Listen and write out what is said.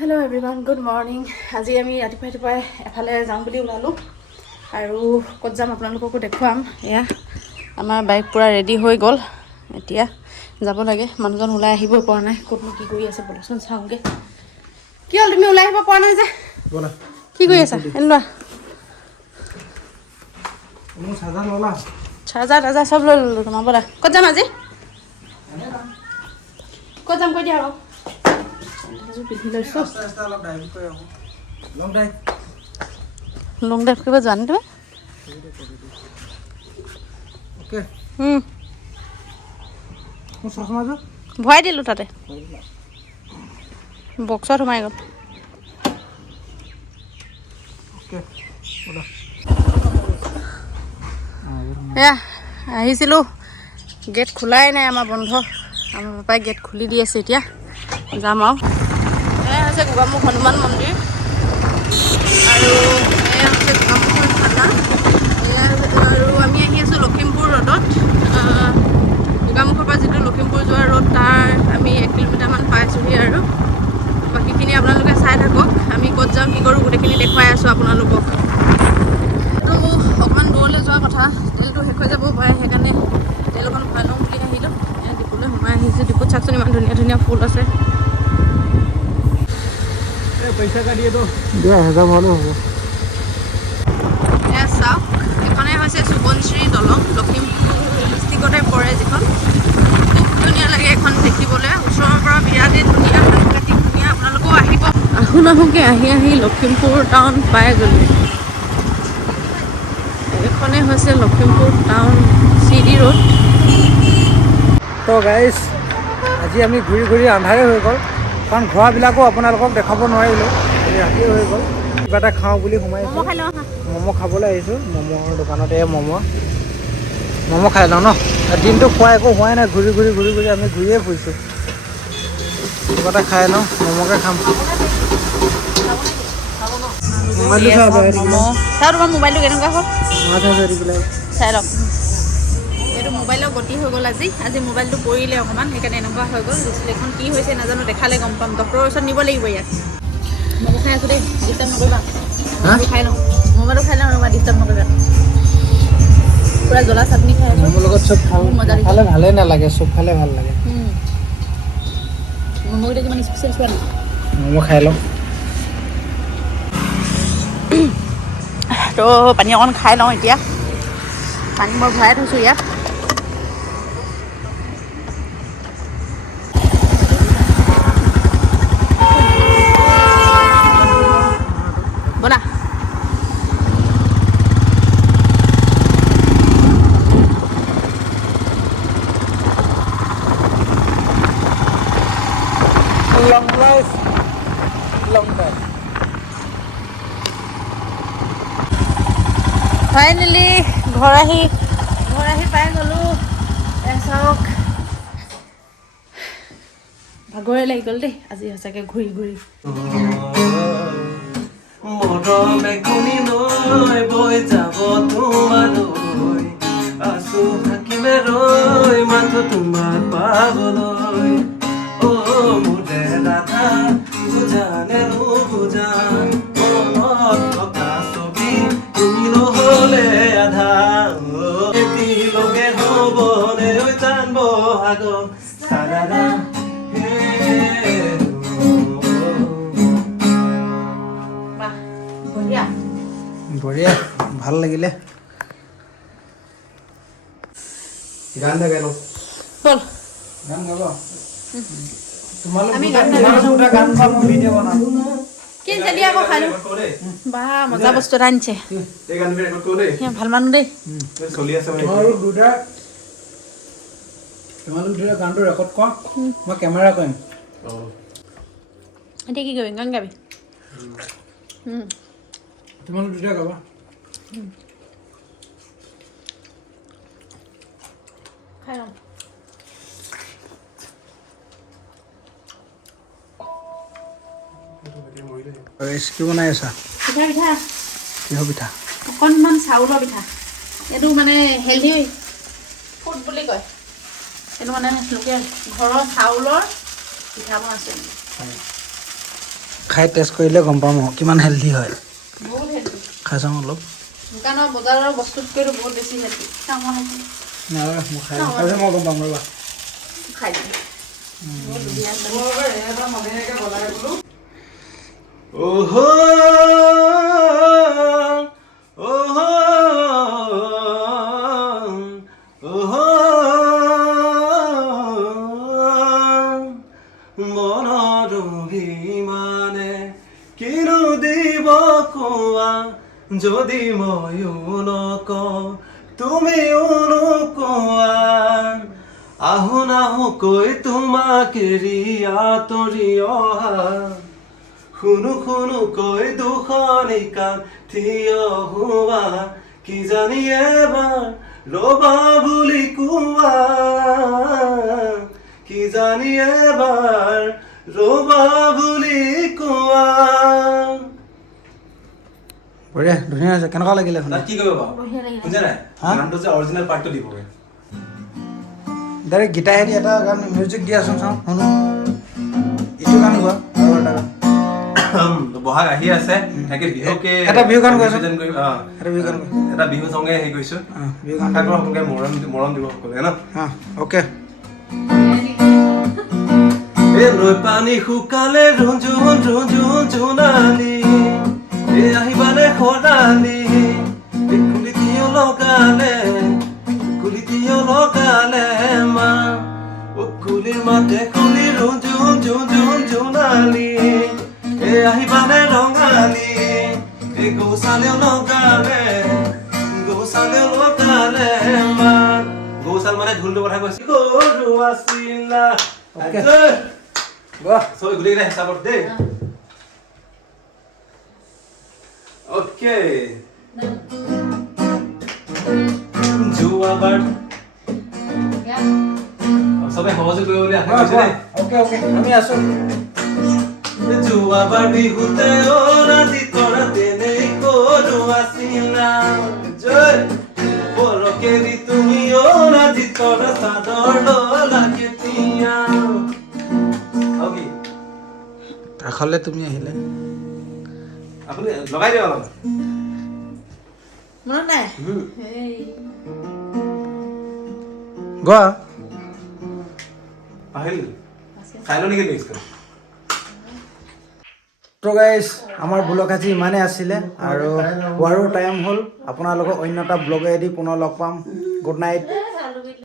Hello' everyone, good morning. আজি আমি ৰাতিপুৱাই এফালে যাওঁ বুলি ওলালোঁ আৰু ক'ত যাম আপোনালোককো দেখুৱাম। এয়া আমাৰ বাইক পূৰা ৰেডি হৈ গ'ল, এতিয়া যাব লাগে। মানুহজন ওলাই আহিবই পৰা নাই, ক'তনো কি কৰি আছে ব'লাচোন চাওঁগৈ। কি হ'ল, তুমি ওলাই আহিব পৰা নাই যে? কি কৰি আছা? এনেকুৱা চাৰ্জাৰ চব লৈ ল'লোঁ তোমাৰ। ব'লা, ক'ত যাম আজি? ক'ত যাম কৈ দিয়া আকৌ। পিন্ধি লৈছোঁ। লং ড্ৰাইভ কৰিব যোৱা নে তুমি? ভৰাই দিলোঁ তাতে, বক্সত সোমাই গ'ল। এয়া আহিছিলোঁ, গেট খোলাই নাই, আমাৰ বন্ধ। আমাৰ পাপাই গেট খুলি দি আছে, এতিয়া যাম আৰু। এয়া হৈছে গোগামুখ হনুমান মন্দিৰ আৰু এয়া হৈছে গোগামুখৰ থানা। এয়া আৰু আমি আহি আছোঁ লখিমপুৰ ৰোডত। গোগামুখৰ পৰা যিটো লখিমপুৰ যোৱা ৰোড, তাৰ আমি 1 কিলোমিটাৰমান পাইছোঁহি আৰু বাকীখিনি আপোনালোকে চাই থাকক। আমি ক'ত যাওঁ, কি কৰোঁ, গোটেইখিনি দেখুৱাই আছোঁ আপোনালোকক। তো অকণমান দূৰলৈ যোৱা কথা, তেলটো শেষ হৈ যাবও পাৰে, সেইকাৰণে তেল অকণ ভৰাই লওঁ বুলি আহিলোঁ। এয়া ডিপুলৈ সোমাই আহিছোঁ। ডিপুত চাওকচোন ইমান ধুনীয়া ধুনীয়া ফুল আছে। পইচা কাটিয়েতো 10,000 ভালো হ'ব। এয়া চাওক, এইখনে হৈছে সোৱণশিৰি দলং, লখিমপুৰ ডিষ্ট্ৰিক্টতে পৰে, যিখন খুব ধুনীয়া লাগে এখন দেখিবলৈ। ওচৰৰ পৰা বিৰাটেই ধুনীয়া, প্ৰাকৃতিক ধুনীয়া। আপোনালোকেও আহিব। আহোঁকে আহি লখিমপুৰ টাউন পাই গ'লোঁ। এইখনে হৈছে লখিমপুৰ টাউন CD ৰোড। তো গাইজ, আজি আমি ঘূৰি ঘূৰি আন্ধাৰে হৈ গ'ল, কাৰণ ঘোঁৰাবিলাকো আপোনালোকক দেখাব নোৱাৰিলোঁ, ৰাতিয়ে হৈ গ'ল। কিবা এটা খাওঁ বুলি সোমাইছোঁ, ম'ম' খাবলৈ আহিছোঁ। ম'মৰ দোকানতে ম'ম' খাই লওঁ ন। দিনটো খোৱা একো হোৱাই নাই, ঘূৰি ঘূৰি আমি ঘূৰিয়ে ফুৰিছোঁ। কিবা এটা খাই লওঁ, ম'ম'কে খাম। মোবাইলটো চাই তোমাৰ মোবাইলটো কেনেকুৱা হ'ল চাই লওক। এইটো মোবাইলৰ গতি হৈ গ'ল। আজি মোবাইলটো পৰিলে অকণমান, সেইকাৰণে এনেকুৱা হৈ গ'ল। ডিছপ্লেখন কি হৈছে নাজানো, দেখালে গম পাম। ডক্টৰৰ ওচৰত নিব লাগিব ইয়াক। ম'ম' খাই আছোঁ দেই, ডিষ্টাৰ্ব নকৰিবা। মোবাইলটো খাই লওঁ ৰ'বা, ডিষ্টাৰ্ব নকৰিবা। পূৰা জ্বলা চাটনি খাই আছোঁ। ম'মৰ লগত চব খালে ভালেই নালাগে, চব খালে ভাল লাগে। ম'ম'কেইটা কিমান স্পেচিয়েল চোৱা নাই। ম'ম' খাই লওঁ। তো পানী অকণ খাই লওঁ এতিয়া। পানী মই ভৰাই থৈছোঁ ইয়াত। ব'লা। লং ড্ৰাইভ, লং ড্ৰাইভ। ফাইনেলি ঘৰ আহি পাই গ'লোঁ। চাওক, ভাগৰে লাগি গ'ল দেই আজি সঁচাকৈ ঘূৰি ঘূৰি। মৰমে গুণি লৈ বৈ যাব তোমালৈ, আছো থাকিলে ৰৈ মাথো তোমাক পাবলৈ। মোৰে ৰাধা বুজানে নুবুজা, মনত থকা ছবি তুমি নহ'লে আধা। এতিলগে হ'বনে ঐ টান বহাগ চাৰাৰা। বঢ়িয়া, ভাল লাগিলে। গান গাই লওঁ। ব'ল গান গাবা। তোমালোক আমি গান গোৱা, মই ভিডিঅ' বনাম। কি চেলি আকৌ খাই লওঁ। বা মজা বস্তু এটা আনিছে, ভাল মানুহ দেই। তোমালোক দুটা গানটো ৰেকৰ্ড কৰা, মই কেমেৰা কৰিম। এতিয়া কি কৰিবি, গান গাবি? তোমালোক দুটা গাবা। খাই লওঁ। কি বনাই আছা? পিঠা কিহৰ পিঠা? অকণমান চাউলৰ পিঠা। এইটো মানে হেল্ডি ফুড বুলি কয়। এইটো মানে লোকেল ঘৰৰ চাউলৰ পিঠা বনাইছোঁ। খাই টেষ্ট কৰিলে গম পাম কিমান হেল্ডি হয় বহুত হেল্ডি খাই চাওঁ অলপ দোকানৰ বজাৰৰ বস্তুতকৈতো বহুত বেছি হেল্ডি মই খাই মই গম পাম ৰ'বা খাই দিম ওহো ওহো ওহো মনৰ অভিমানে কিনো দিব কোৱা যদি ময়ো নকওঁ তুমিও নোকোৱা আহো নাহোকৈ তোমাক এৰি আঁতৰি অহা শুনো শুনোকৈ দুখনি কাণ থিয় হোৱা কিজানি এবাৰ ৰবা বুলি কোৱা কিজানি এবাৰ ৰবা বুলি কোৱা বঢ়িয়া ধুনীয়া হৈছে কেনেকুৱা লাগিলে শুনি কি কৰিব বাৰু বুজা নাই গানটো যে অৰিজিনেল পাৰ্টটো দিবগৈ ডাইৰেক্ট গীটাৰেদি এটা গান মিউজিক দিয়াচোন চাওঁ শুনো এইটো গান গোৱা আৰু এটা গান বহাগ আহি আছে তাকে বিহুকে এটা বিহু গান গোৱা এটা বিহু চঙে হেৰি কৰিছো বিহু গান সকলোকে মৰম দিব সকলোকে ন অ'কে নৈ পানী শুকালে ৰুঞ্জুন ৰুঞ্জুন জোনালী আহিবানে খৰালি কুলিটিও লগালে মা কুলিৰ মাতে কুলি ৰুঞ্জুন জুঞ্জুন জোনালী আহিবানে ৰঙালী গৌচালেও লগালে মা গৌচাল মানে ঢোলটোৰ কথা কৈছে গৰু আছিলা চবে গোটেইকেইটা হিচাপত দেই অ'কে যোৱাবাৰ চবে সহযোগ কৰিব বুলি আশা কৰিছো দেই অ'কে আমি আছো যোৱাবাৰ বিহুতে ৰাতি তৰা তেনেই কৰো আছিলা জয় বৰকে দি তুমি ৰাতি তৰা চাদৰ ডলা কেতিয়া কাষলে তুমি আহিলে আপুনি লগাই দিয়ক অলপ মনত নাই গোৱা পাহৰিলো খাই ল নেকি নেক্সট তো গাইজ আমাৰ ব্লগ আজি ইমানেই আছিলে আৰু হোৱাৰো টাইম হ'ল আপোনালোকক অন্য এটা ব্লগেদি পুনৰ লগ পাম গুড নাইট